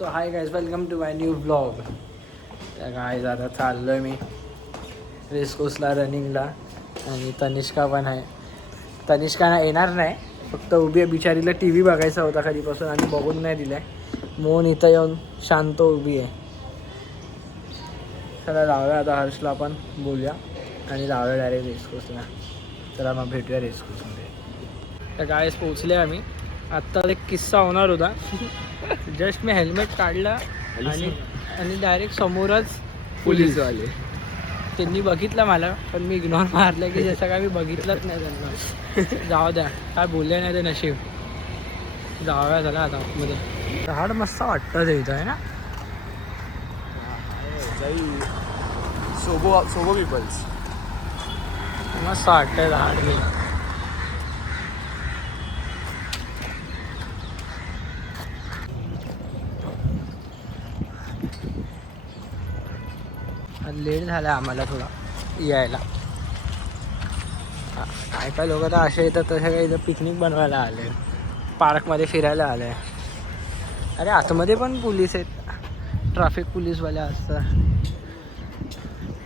So hi guys, welcome to my new blog. तर guys आता चाललो आहे मी रेसकोर्सला रनिंगला आणि तनिष्का पण आहे. तनिष्का येणार नाही, फक्त उभी आहे. बिचारीला टी व्ही बघायचा होता कधीपासून आणि बघून नाही दिला आहे. मोहन इथं येऊन शांत उभी आहे. चला जाऊया आता, हर्षला पण बोलूया आणि जाऊया डायरेक्ट रेसकोर्सला. चला मग भेटूया रेसकोर्समध्ये. तर गाइस पोचले आम्ही. आत्ता एक किस्सा होणार होता. जस्ट मी हेल्मेट काढला आणि डायरेक्ट समोरच पोलीसवाले त्यांनी बघितलं मला, पण मी इग्नोर मारलं की जसं काय मी बघितलंच नाही त्यांना. जाऊ द्या, काय बोलले नाही ते नशीब. जाऊया चला आता आतमध्ये. झाड मस्त वाटतं ते इथं आहे ना. सोबो पीपल्स मस्त वाटतंय झाड मी. लेट झाला आम्हाला थोडा यायला. काय काय लोक तर असे येतात, तसे काही इथं पिकनिक बनवायला आले, पार्कमध्ये फिरायला आले. अरे आतमध्ये पण पोलीस आहेत, ट्रॅफिक पोलीसवाले असतात.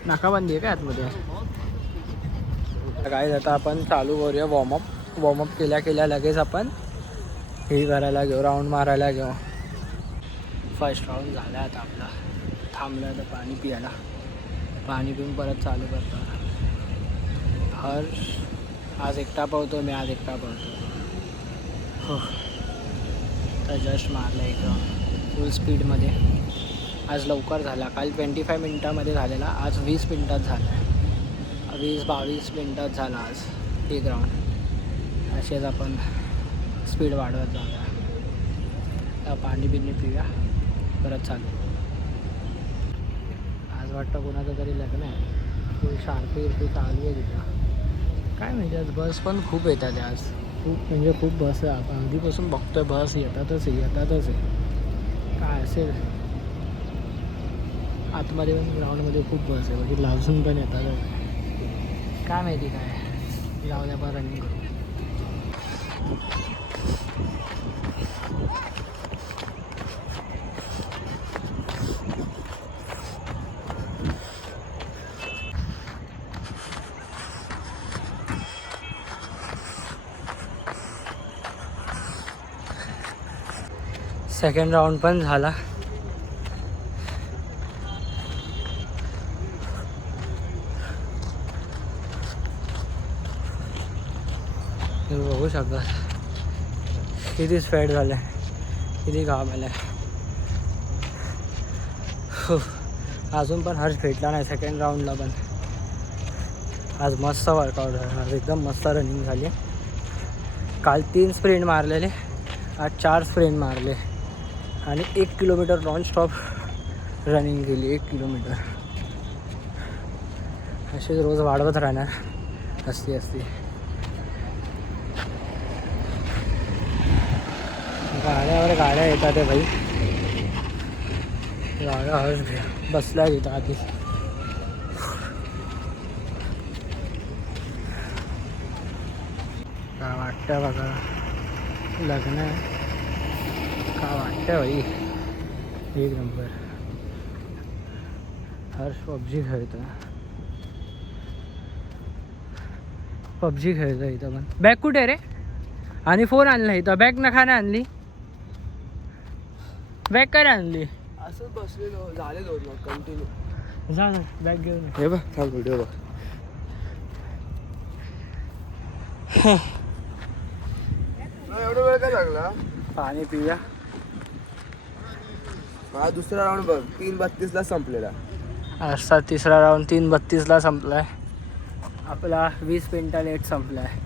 नाकाबंदी आहे काय आतमध्ये? काय आता आपण चालू करूया वॉर्मअप केल्या लगेच आपण हे करायला घेऊ, राऊंड मारायला घेऊ. फर्स्ट राऊंड झाला आता आपला. थांबलं आता पाणी पियाला. पाणी पिऊन परत चालू करतो. हर्ष आज एकटा पळतो, मी आज एकटा पळतो. हो, तर जस्ट मारलं एक फुल स्पीडमध्ये. आज लवकर झाला. काल 25 मिनटामध्ये झालेला, आज 20 मिनटात झाला आहे. 20-22 मिनटात झाला आज एक राऊंड. असेच आपण स्पीड वाढवत जाऊया. पाणी बिणी पिऊया, परत चालू. आज वाटतं कोणाचं तरी लग्न आहे. फुल शार्पी चालू आहे तिथं. काय माहिती, आज बस पण खूप येतात आज. खूप म्हणजे खूप बस आहे. आपण आधीपासून बघतोय बस येतातच आहे. काय असेल आतमध्ये पण ग्राउंडमध्ये खूप बस आहे. बघितलं अजून पण येतात. काय माहिती काय. जाऊ द्या, पण रनिंग करू. सेकंड राऊंड पण झाला. तुम्ही बघू शकता किती स्वेट झालं आहे, किती घाम आला आहे. अजून पण हर्ष भेटला नाही सेकंड राऊंडला पण. आज मस्त वर्कआउट झाला, आज एकदम मस्त रनिंग झाली. काल 3 स्प्रिंट मारलेले, आज 4 स्प्रिंट मारले आणि 1 किलोमीटर नॉन स्टॉप रनिंग केली. 1 किलोमीटर असे रोज वाढवत राहणार. असती गाड्या येतात आहे भाई. गाड्या हर्ष बसल्या तिथं आधी. काय वाटतं बघा, लग्न आहे. काय वाटतं भाई, एक नंबर. हर्ष पबजी खेळतो इथं पण. बॅग कुठे रे? आणि फोन आणला इथं. बॅग नका नाही आणली. बॅग काय आणली? असंच बसलेलो झाले 2 कंटिन्यू. जा बॅग घेऊन. हे बघ थांब, व्हिडिओ बघ. एवढा वेळ काय लागला? पाणी पिऊया. हा दुसरा राऊंड बघ 3:32 ला संपलेला. असा तिसरा राऊंड 3:32 संपला आहे. आपला 20 मिनिटं लेट संपला आहे.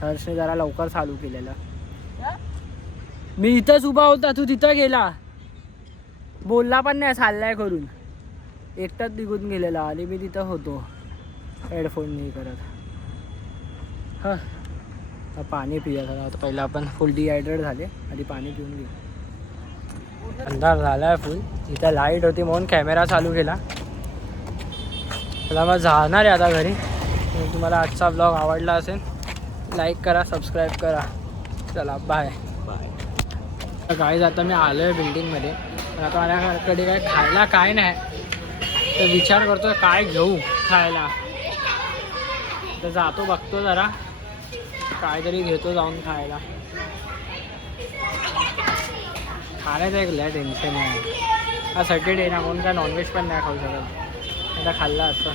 हर्षने जरा लवकर चालू केलेलं. मी इथंच उभा होता, तू तिथं गेला. बोलला पण नाही, चाललाय करून. एकटाच निघून गेलेला आणि मी तिथं होतो हेडफोन नाही करत. हां, पाणी पिऊया जरा. आता पहिला आपण फुल डिहायड्रेट झाले, आधी पाणी पिऊन घेऊ. अंधार झाला आहे फुल. इथं लाईट होती म्हणून कॅमेरा चालू केला. मला मग जाणार आहे आता घरी. तुम्हाला आजचा ब्लॉग आवडला असेल, लाईक करा, सबस्क्राईब करा. चला बाय. गाईज आता मी आलो आहे बिल्डिंगमध्ये, पण आता माझ्याकडे काय खायला काय नाही, तर विचार करतो काय घेऊ खायला. तर जातो बघतो जरा काहीतरी घेतो जाऊन खायला. खाण्याचं एक लय टेन्शन आहे. हा सॅटर्डे ना म्हणून काय नॉनव्हेज पण नाही खाऊ शकत, आता खाल्ला असतं.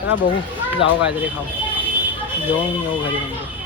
चला बघू, जाऊ काहीतरी खाऊ, घेऊन येऊ घरी म्हणजे.